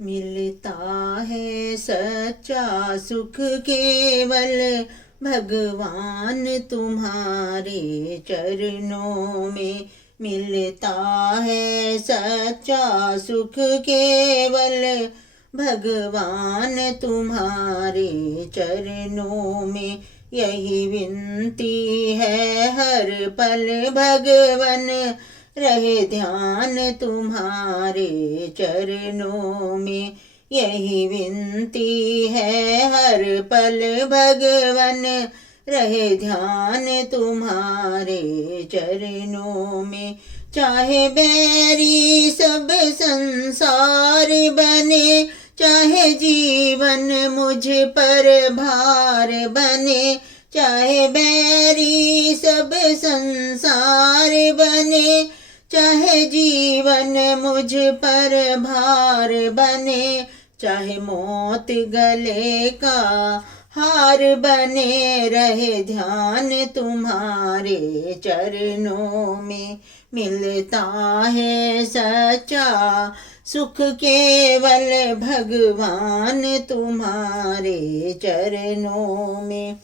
मिलता है सच्चा सुख केवल भगवान तुम्हारे चरणों में। मिलता है सच्चा सुख केवल भगवान तुम्हारे चरणों में। यही विनती है हर पल भगवन, रहे ध्यान तुम्हारे चरणों में। यही विनती है हर पल भगवन, रहे ध्यान तुम्हारे चरणों में। चाहे बैरी सब संसार बने, चाहे जीवन मुझ पर भार बने। चाहे बैरी सब संसार बने, चाहे जीवन मुझ पर भार बने। चाहे मौत गले का हार बने, रहे ध्यान तुम्हारे चरणों में। मिलता है सच्चा सुख केवल भगवान तुम्हारे चरणों में।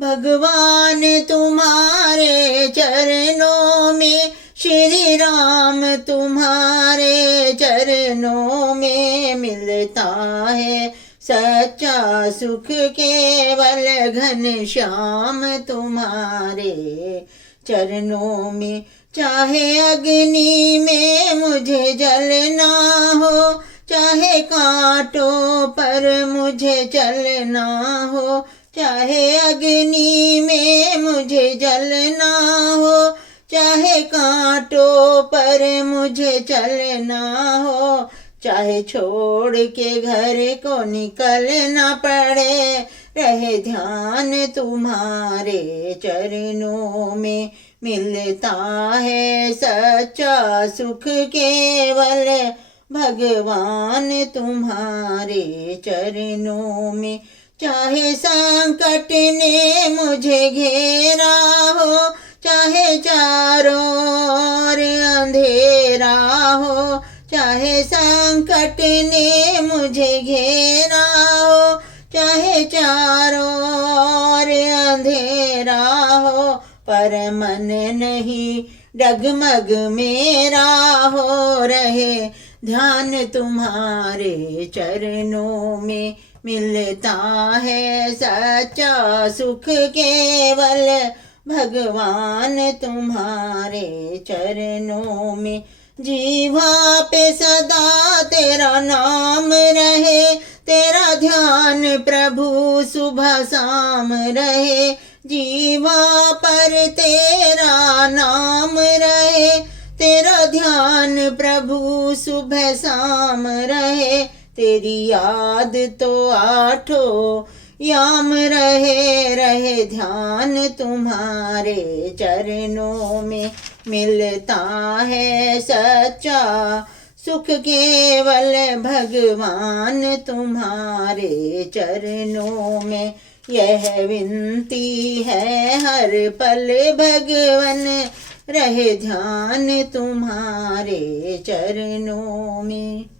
भगवान तुम्हारे चरणों में, श्री राम तुम्हारे चरणों में। मिलता है सच्चा सुख केवल घनश्याम तुम्हारे चरणों में। चाहे अग्नि में मुझे जलना हो, चाहे कांटों पर मुझे चलना हो। चाहे अग्नि में मुझे जलना हो, चाहे कांटों पर मुझे चलना हो। चाहे छोड़ के घर को निकलना पड़े, रहे ध्यान तुम्हारे चरणों में। मिलता है सच्चा सुख केवल भगवान तुम्हारे चरणों में। चाहे संकट ने मुझे घेरा हो, चाहे चारों ओर अंधेरा हो। चाहे संकट ने मुझे घेरा हो, चाहे चारों ओर अंधेरा हो। पर मन नहीं डगमग मेरा हो, रहे ध्यान तुम्हारे चरणों में। मिलता है सच्चा सुख केवल भगवान तुम्हारे चरणों में। जीवा पे सदा तेरा नाम रहे, तेरा ध्यान प्रभु सुबह शाम रहे। जीवा पर तेरा नाम रहे, तेरा ध्यान प्रभु सुबह शाम रहे। तेरी याद तो आठों याम रहे, रहे ध्यान तुम्हारे चरणों में। मिलता है सच्चा सुख केवल भगवान तुम्हारे चरणों में। यह विनती है हर पल भगवन, रहे ध्यान तुम्हारे चरणों में।